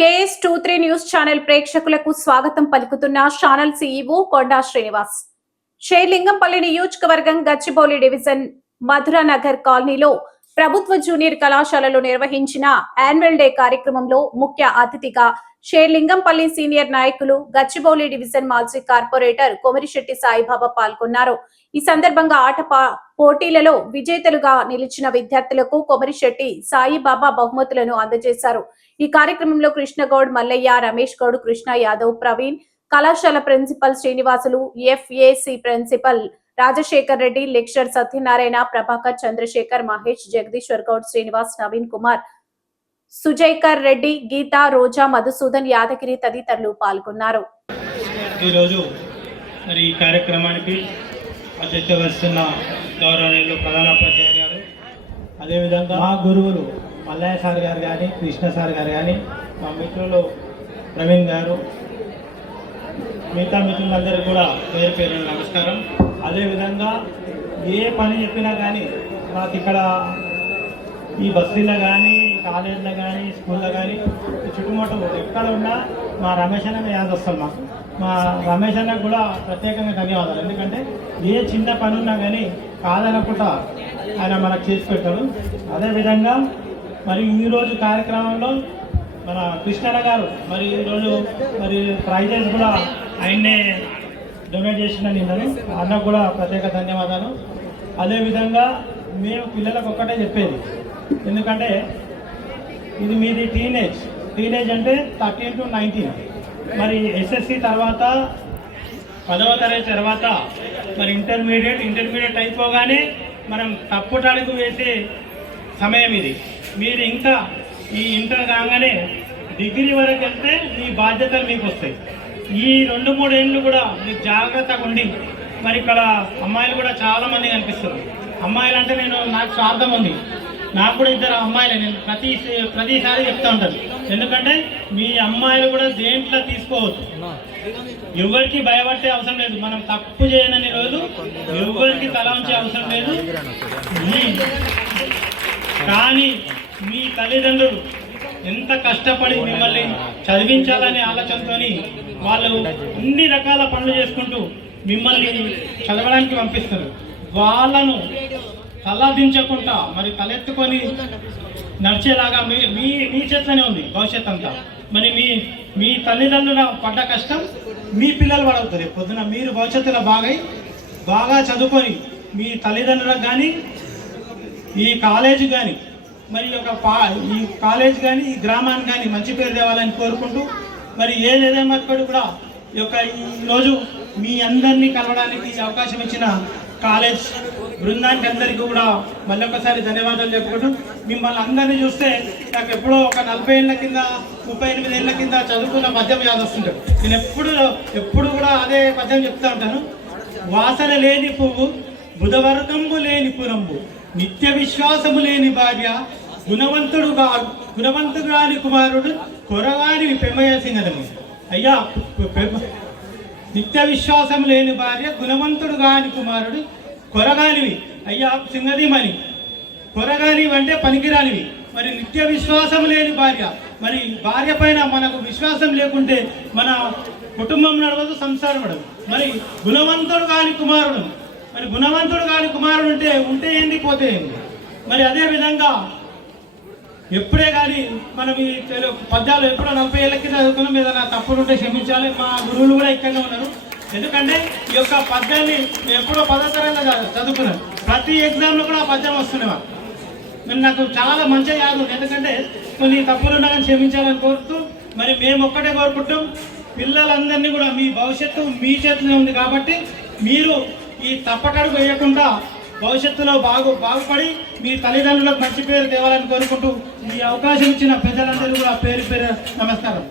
KS23 news channel ప్రేక్షకులకు స్వాగతం పలుకుతున్న ఛానల్ CEO కొండా శ్రీనివాస్. షేర్లింగంపల్లి నియోజకవర్గం గచ్చిబౌలి డివిజన్ మధురానగర్ కాలనీలో ప్రభుత్వ జూనియర్ కళాశాలలో నిర్వహించిన యాన్యువల్ డే కార్యక్రమంలో ముఖ్య అతిథిగా షేర్లింగంపల్లి సీనియర్ నాయకులు గచ్చిబౌలి డివిజన్ మాజీ కార్పొరేటర్ కొమరిశెట్టి సాయిబాబా పాల్గొన్నారు. ఈ సందర్భంగా ఆట పోటీలలో విజేతలుగా నిలిచిన విద్యార్థులకు కొమరిశెట్టి సాయిబాబా బహుమతులను అందజేశారు. ఈ కార్యక్రమంలో కృష్ణగౌడ్, మల్లయ్య, రమేష్ గౌడ్, కృష్ణ యాదవ్, ప్రవీణ్, కళాశాల principal Srinivasulu, FAC principal Rajasekhar Reddy, lecturer Satyanarayana, Prabhakar, Chandrasekhar, Mahesh, Jagadishwar Goud, Srinivas, Naveen Kumar, Sujaikar Reddy, Geetha, Roja, Madhusudan, Yadagiri తదితరులు పాల్గొన్నారు. ఈరోజు మరి ఈ కార్యక్రమానికి అధ్యక్షత వహిస్తున్న గౌరవనీయులు ప్రధానోపాధ్యాయులు గారు, అదేవిధంగా మా గురువులు మల్లయ్య సార్ గారు కానీ, కృష్ణ సార్ గారు కానీ, మా మిత్రులు ప్రవీణ్ గారు, మిగతా మిత్రులందరూ కూడా పేరు పేరు నమస్కారం. అదేవిధంగా ఏ పని చెప్పినా కానీ మాకు ఇక్కడ ఈ బస్తీలో కానీ, కాలేజీలో కానీ, స్కూల్లో కానీ, చుట్టుముట్టు ఎక్కడ ఉన్నా మా రమేష్ అన్న యాద వస్తాం. మా రమేష్ అన్నకు కూడా ప్రత్యేకంగా ధన్యవాదాలు. ఎందుకంటే ఏ చిన్న పని ఉన్నా కానీ కాదనకుండా ఆయన మనకు చేసి పెట్టాడు. అదేవిధంగా మరి ఈరోజు కార్యక్రమంలో మన కృష్ణన్న గారు మరి ఈరోజు మరి ప్రైజెస్ కూడా ఆయన్నే డొనేట్ చేసిన నిన్నను, అన్నకు కూడా ప్రత్యేక ధన్యవాదాలు. అదేవిధంగా మేము పిల్లలకు ఒక్కటే చెప్పేది, ఎందుకంటే ఇది మీది టీనేజ్ అంటే 13 to 19. మరి SSC తర్వాత 10వ తరగతి తర్వాత మరి ఇంటర్మీడియట్ అయిపోగానే మనం తప్పుటడుగు వేసే సమయం ఇది. మీరు ఇంకా ఈ ఇంటర్ కాగానే డిగ్రీ వరకు వెళ్తే మీ బాధ్యతలు మీకు వస్తాయి. ఈ 2-3 ఏళ్ళు కూడా మీరు జాగ్రత్తగా ఉండి, మరి ఇక్కడ అమ్మాయిలు కూడా చాలామంది కనిపిస్తారు. అమ్మాయిలు అంటే నాకు స్వార్థం ఉంది, నాకు కూడా 2 అమ్మాయిలే. నేను ప్రతిసారి చెప్తూ ఉంటాను, ఎందుకంటే మీ అమ్మాయిలు కూడా దేంట్లో తీసుకోవద్దు. ఎవరికి భయపడే అవసరం లేదు. మనం తప్పు చేయనని రోజు ఎవరికి తల ఉంచే అవసరం లేదు. కానీ మీ తల్లిదండ్రులు ఎంత కష్టపడి మిమ్మల్ని చదివించాలనే ఆలోచనతో వాళ్ళు అన్ని రకాల పనులు చేసుకుంటూ మిమ్మల్ని చదవడానికి పంపిస్తారు. వాళ్ళను తలదించకుండా మరి తలెత్తుకొని నడిచేలాగా మీ చేతిలోనే ఉంది భవిష్యత్ అంతా. మరి మీ తల్లిదండ్రుల పడ్డ కష్టం మీ పిల్లలు పడవుతారు. పొద్దున మీరు భవిష్యత్తులో బాగా చదువుకొని మీ తల్లిదండ్రులకు కానీ, ఈ కాలేజీ కానీ, మరి ఈ కాలేజ్ కానీ, ఈ గ్రామానికి కానీ మంచి పేరు తేవాలని కోరుకుంటూ, మరి ఏదేమో కూడా ఈరోజు మీ అందరినీ కలవడానికి అవకాశం ఇచ్చిన కాలేజ్ బృందానికి అందరికీ కూడా మళ్ళీ ఒకసారి ధన్యవాదాలు చెప్పుకుంటూ, మిమ్మల్ని అందరినీ చూస్తే నాకు ఎప్పుడో ఒక 40 ఏళ్ళ కింద, 38 ఏళ్ళ కింద చదువుకున్న పద్యం యాద వస్తుంటాడు. నేను ఎప్పుడు కూడా అదే పద్యం చెప్తా ఉంటాను. వాసన లేని పువ్వు, బుధవర్గంబు లేని పురంబు, నిత్య విశ్వాసము లేని భార్య, గుణవంతుడు కాని కుమారుడు, కొరగాని పెమ్మయ్య సింగదము. అయ్యా, నిత్య విశ్వాసం లేని భార్య, గుణవంతుడు కాని కుమారుడు, కొరగానివి అయ్యా సింగదీమని. కొరగానివి అంటే పనికిరానివి. మరి నిత్య విశ్వాసం లేని భార్య, మరి భార్య పైన మనకు విశ్వాసం లేకుంటే మన కుటుంబం నడవదు, సంసారం నడవదు. మరి గుణవంతుడు కాని కుమారుడు, మరి గుణవంతుడు కాని కుమారుడు ఉంటే ఏంది, పోతే ఏంది. మరి అదేవిధంగా ఎప్పుడే కానీ మనం ఈ పద్యాలు ఎప్పుడో 40 ఏళ్ళ కింద చదువుకున్నాం. ఏదైనా తప్పులు ఉంటే క్షమించాలి. మా గురువులు కూడా ఇక్కడనే ఉన్నారు. ఎందుకంటే ఈ యొక్క పద్యాన్ని ఎప్పుడో 10వ తరగతిలో చదువుకున్నాను. ప్రతి ఎగ్జామ్లో కూడా ఆ పద్యం వస్తున్నాయి. మరి నాకు చాలా మంచిగా యాదు. ఎందుకంటే కొన్ని తప్పులు ఉన్నా కానీ క్షమించాలని కోరుతూ, మరి మేము ఒక్కటే కోరుకుంటాం, పిల్లలందరినీ కూడా మీ భవిష్యత్తు మీ చేతిలో ఉంది కాబట్టి మీరు ఈ తప్పటడుగు వేయకుండా భవిష్యత్తులో బాగుపడి మీ తల్లిదండ్రులకు మంచి పేరు తేవాలని కోరుకుంటూ, ఈ అవకాశం ఇచ్చిన ప్రజలందరూ కూడా పేరు నమస్కారం.